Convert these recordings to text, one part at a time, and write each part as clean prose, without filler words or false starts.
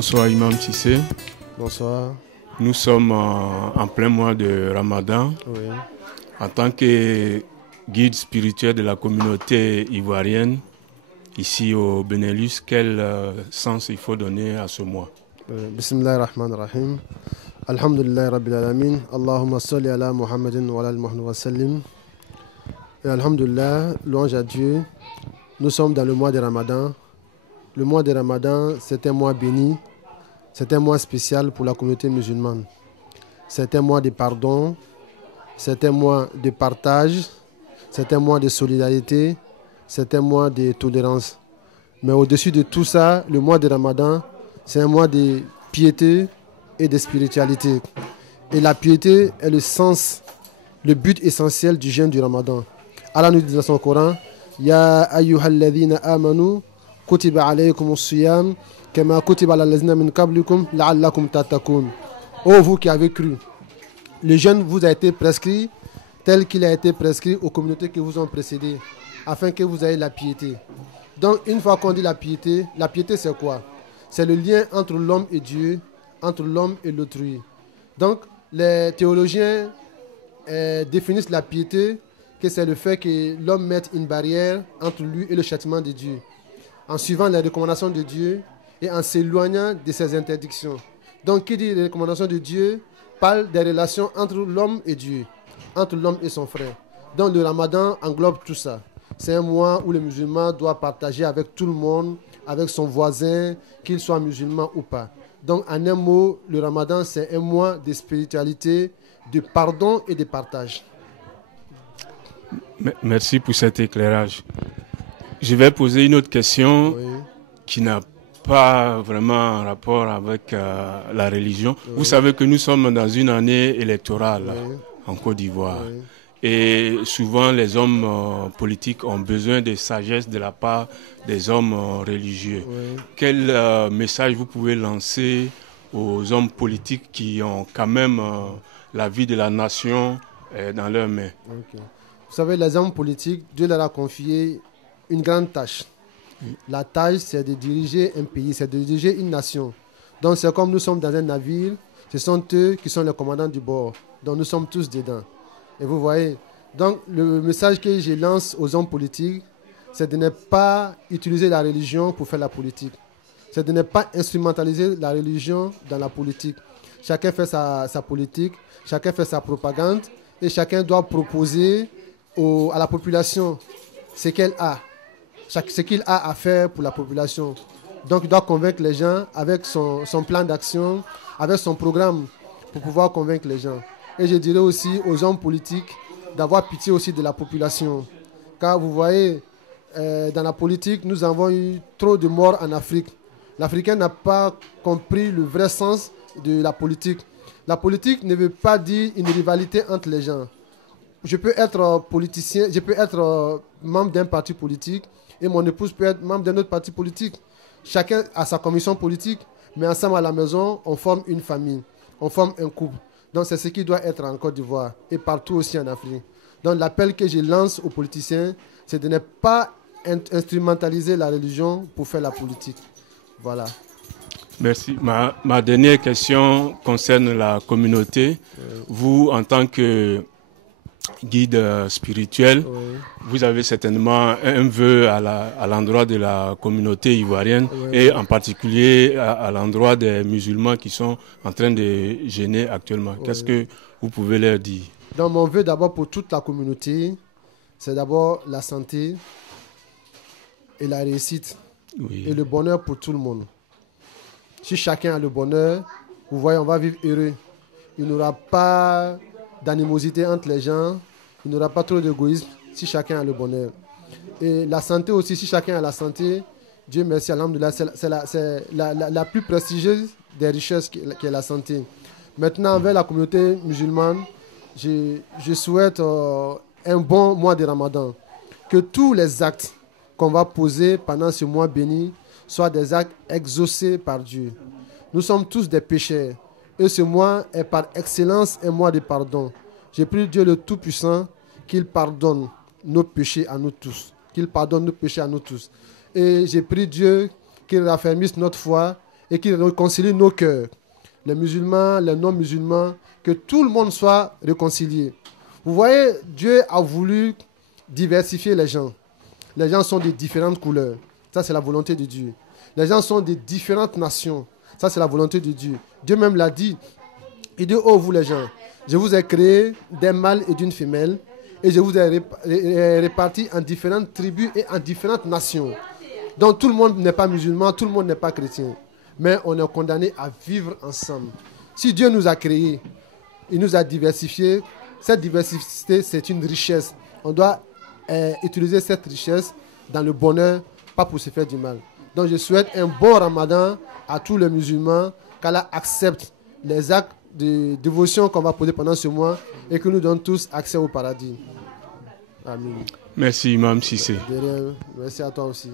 Bonsoir Imam Tissé. Bonsoir. Nous sommes en plein mois de Ramadan. Oui. En tant que guide spirituel de la communauté ivoirienne, ici au Benelux, quel sens il faut donner à ce mois? Bismillahirrahmanirrahim. Alhamdulillah Rabbil Alamin. Allahumma salli ala Muhammadin wa ala Muhammad wa sallim. Et Alhamdulillah, louange à Dieu. Nous sommes dans le mois de Ramadan. Le mois de Ramadan, c'est un mois béni. C'est un mois spécial pour la communauté musulmane. C'est un mois de pardon. C'est un mois de partage. C'est un mois de solidarité. C'est un mois de tolérance. Mais au-dessus de tout ça, le mois de Ramadan, c'est un mois de piété et de spiritualité. Et la piété est le sens, le but essentiel du jeûne du Ramadan. Allah nous dit dans son Coran, Ya ayyuhalladhina amanu, kutiba alaykumus siyam, kama kutiba ala allazina min qablikum, la'allakum tattaqun. Ô vous qui avez cru, le jeûne vous a été prescrit tel qu'il a été prescrit aux communautés qui vous ont précédé, afin que vous ayez la piété. Donc, une fois qu'on dit la piété c'est quoi? C'est le lien entre l'homme et Dieu, entre l'homme et l'autrui. Donc, les théologiens définissent la piété que c'est le fait que l'homme mette une barrière entre lui et le châtiment de Dieu, en suivant les recommandations de Dieu et en s'éloignant de ses interdictions. Donc, qui dit les recommandations de Dieu parle des relations entre l'homme et Dieu, entre l'homme et son frère. Donc, le Ramadan englobe tout ça. C'est un mois où le musulman doit partager avec tout le monde, avec son voisin, qu'il soit musulman ou pas. Donc, en un mot, le Ramadan, c'est un mois de spiritualité, de pardon et de partage. Merci pour cet éclairage. Je vais poser une autre question qui n'a pas vraiment un rapport avec la religion. Vous savez que nous sommes dans une année électorale en Côte d'Ivoire. Et souvent, les hommes politiques ont besoin de sagesse de la part des hommes religieux. Quel message vous pouvez lancer aux hommes politiques qui ont quand même la vie de la nation dans leurs mains? Vous savez, les hommes politiques, Dieu leur a confié une grande tâche. La tâche, c'est de diriger un pays, c'est de diriger une nation. Donc, c'est comme nous sommes dans un navire, ce sont eux qui sont les commandants du bord. Donc, nous sommes tous dedans. Et vous voyez, donc le message que je lance aux hommes politiques, c'est de ne pas utiliser la religion pour faire la politique. C'est de ne pas instrumentaliser la religion dans la politique. Chacun fait sa politique, chacun fait sa propagande et chacun doit proposer à la population ce qu'elle a, ce qu'il a à faire pour la population. Donc il doit convaincre les gens avec son plan d'action, avec son programme pour pouvoir convaincre les gens. Et je dirais aussi aux hommes politiques d'avoir pitié aussi de la population. Car vous voyez, dans la politique, nous avons eu trop de morts en Afrique. L'Africain n'a pas compris le vrai sens de la politique. La politique ne veut pas dire une rivalité entre les gens. Je peux être politicien, je peux être membre d'un parti politique et mon épouse peut être membre d'un autre parti politique. Chacun a sa commission politique, mais ensemble à la maison, on forme une famille, on forme un couple. Donc c'est ce qui doit être en Côte d'Ivoire et partout aussi en Afrique. Donc l'appel que je lance aux politiciens, c'est de ne pas instrumentaliser la religion pour faire la politique. Voilà. Merci. Ma dernière question concerne la communauté. Vous, en tant que guide spirituel, vous avez certainement un vœu à l'endroit de la communauté ivoirienne et en particulier à l'endroit des musulmans qui sont en train de jeûner actuellement. Qu'est-ce que vous pouvez leur dire? Donc mon vœu d'abord pour toute la communauté, c'est d'abord la santé et la réussite et le bonheur pour tout le monde. Si chacun a le bonheur, vous voyez, on va vivre heureux. Il n'y aura pas d'animosité entre les gens, il n'y aura pas trop d'égoïsme si chacun a le bonheur. Et la santé aussi, si chacun a la santé, Dieu merci, alhamdoulilah, c'est la plus prestigieuse des richesses qui est la santé. Maintenant, envers la communauté musulmane, je souhaite un bon mois de Ramadan. Que tous les actes qu'on va poser pendant ce mois béni soient des actes exaucés par Dieu. Nous sommes tous des pécheurs. Et ce mois est par excellence un mois de pardon. J'ai prié Dieu le Tout-Puissant qu'il pardonne nos péchés à nous tous. Qu'il pardonne nos péchés à nous tous. Et j'ai prié Dieu qu'il raffermisse notre foi et qu'il réconcilie nos cœurs, les musulmans, les non-musulmans, que tout le monde soit réconcilié. Vous voyez, Dieu a voulu diversifier les gens. Les gens sont de différentes couleurs. Ça, c'est la volonté de Dieu. Les gens sont de différentes nations. Ça, c'est la volonté de Dieu. Dieu même l'a dit. Il dit, oh vous les gens, je vous ai créé d'un mâle et d'une femelle et je vous ai répartis en différentes tribus et en différentes nations. Donc tout le monde n'est pas musulman, tout le monde n'est pas chrétien. Mais on est condamné à vivre ensemble. Si Dieu nous a créés, il nous a diversifiés. Cette diversité, c'est une richesse. On doit utiliser cette richesse dans le bonheur, pas pour se faire du mal. Donc je souhaite un bon ramadan à tous les musulmans, qu'Allah accepte les actes de dévotion qu'on va poser pendant ce mois et que nous donne tous accès au paradis. Amen. Merci Imam Cissé. De rien. Merci à toi aussi.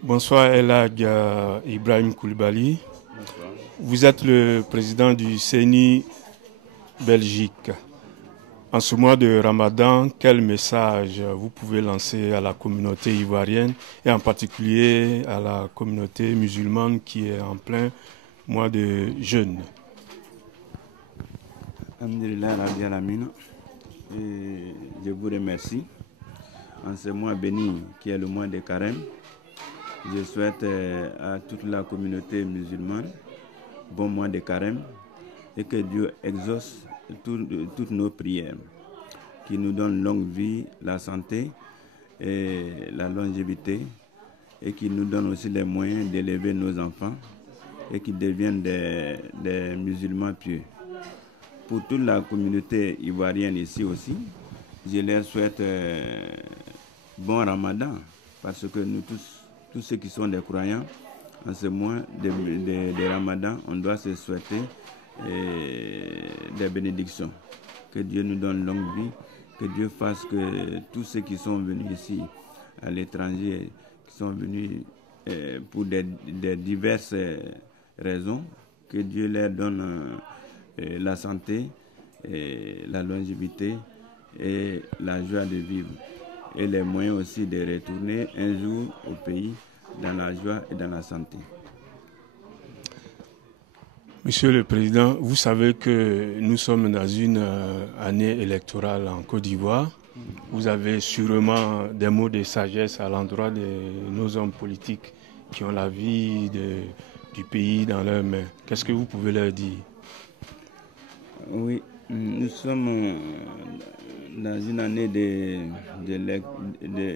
Bonsoir Elhaj Ibrahim Koulibaly. Bonsoir. Vous êtes le président du CENI Belgique. En ce mois de Ramadan, quel message vous pouvez lancer à la communauté ivoirienne et en particulier à la communauté musulmane qui est en plein mois de jeûne? Alhamdulillah Rabbil Alamin. Je vous remercie. En ce mois béni qui est le mois de Carême, je souhaite à toute la communauté musulmane bon mois de Carême et que Dieu exauce toutes nos prières, qui nous donne longue vie, la santé et la longévité, et qui nous donne aussi les moyens d'élever nos enfants et qui deviennent des musulmans pieux. Pour toute la communauté ivoirienne ici aussi, je leur souhaite bon Ramadan, parce que nous tous ceux qui sont des croyants, en ce mois de Ramadan, on doit se souhaiter des bénédictions. Que Dieu nous donne longue vie, que Dieu fasse que tous ceux qui sont venus ici à l'étranger, qui sont venus pour des diverses raisons, que Dieu leur donne la santé, la longévité et la joie de vivre. Et les moyens aussi de retourner un jour au pays dans la joie et dans la santé. Monsieur le Président, vous savez que nous sommes dans une année électorale en Côte d'Ivoire. Vous avez sûrement des mots de sagesse à l'endroit de nos hommes politiques qui ont la vie du pays dans leurs mains. Qu'est-ce que vous pouvez leur dire? Oui, nous sommes dans une année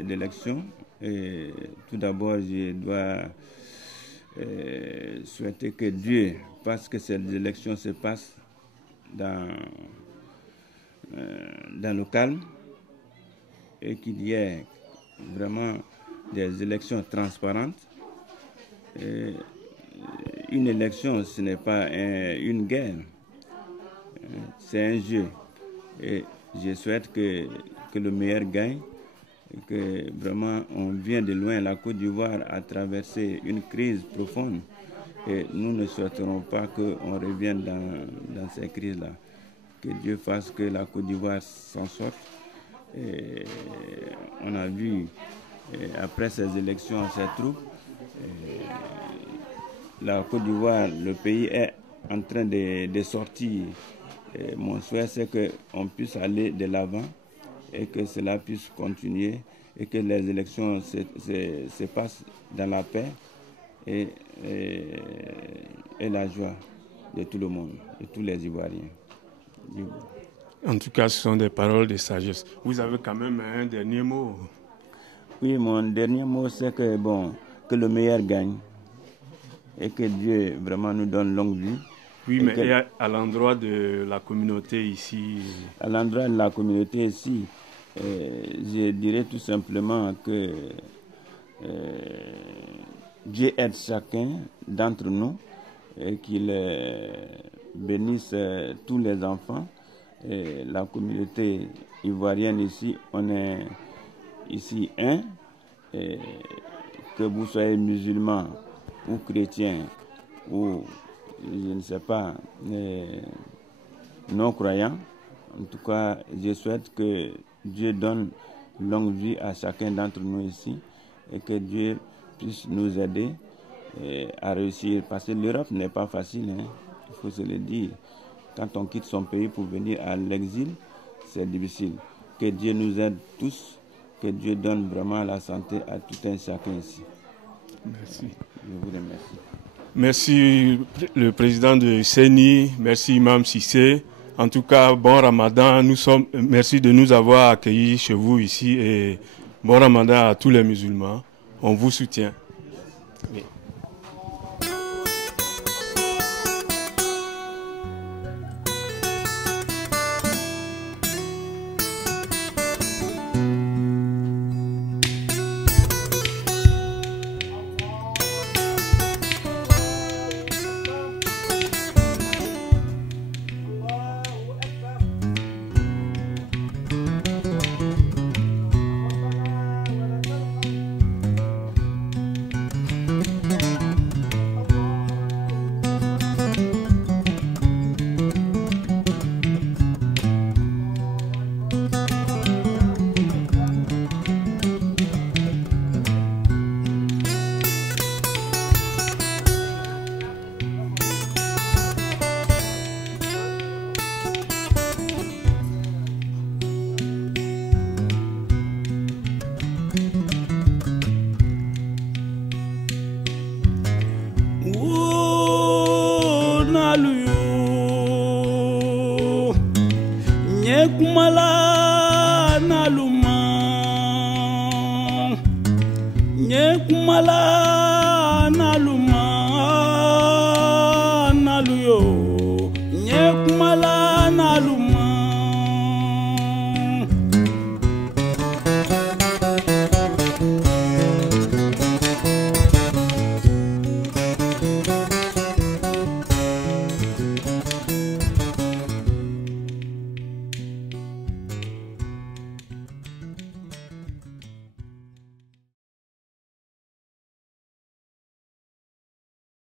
d'élection. Et tout d'abord, je dois souhaiter que Dieu fasse que ces élections se passent dans le calme et qu'il y ait vraiment des élections transparentes. Et une élection, ce n'est pas une guerre, c'est un jeu. Et je souhaite que le meilleur gagne. Que vraiment on vient de loin. La Côte d'Ivoire a traversé une crise profonde et nous ne souhaiterons pas qu'on revienne dans ces crises-là. Que Dieu fasse que la Côte d'Ivoire s'en sorte. Et on a vu après ces élections, ces troupes, la Côte d'Ivoire, le pays est en train de sortir. Et mon souhait, c'est qu'on puisse aller de l'avant et que cela puisse continuer et que les élections se passent dans la paix et la joie de tout le monde, de tous les Ivoiriens. En tout cas, ce sont des paroles de sagesse. Vous avez quand même un dernier mot? Oui, mon dernier mot, c'est que le meilleur gagne et que Dieu vraiment nous donne longue vie. Oui, mais et à l'endroit de la communauté ici? À l'endroit de la communauté ici, je dirais tout simplement que Dieu aide chacun d'entre nous et qu'il bénisse tous les enfants. Et la communauté ivoirienne ici, on est ici un. Et que vous soyez musulman ou chrétien ou je ne sais pas, non-croyants. En tout cas, je souhaite que Dieu donne longue vie à chacun d'entre nous ici et que Dieu puisse nous aider à réussir. Parce que l'Europe n'est pas facile, hein, il faut se le dire. Quand on quitte son pays pour venir à l'exil, c'est difficile. Que Dieu nous aide tous, que Dieu donne vraiment la santé à tout un chacun ici. Merci. Je vous remercie. Merci le président de CENI, merci Imam Cissé. En tout cas, bon Ramadan. Merci de nous avoir accueillis chez vous ici et bon Ramadan à tous les musulmans. On vous soutient. Oui. Kumala naluma, nye kumala naluma naluyo.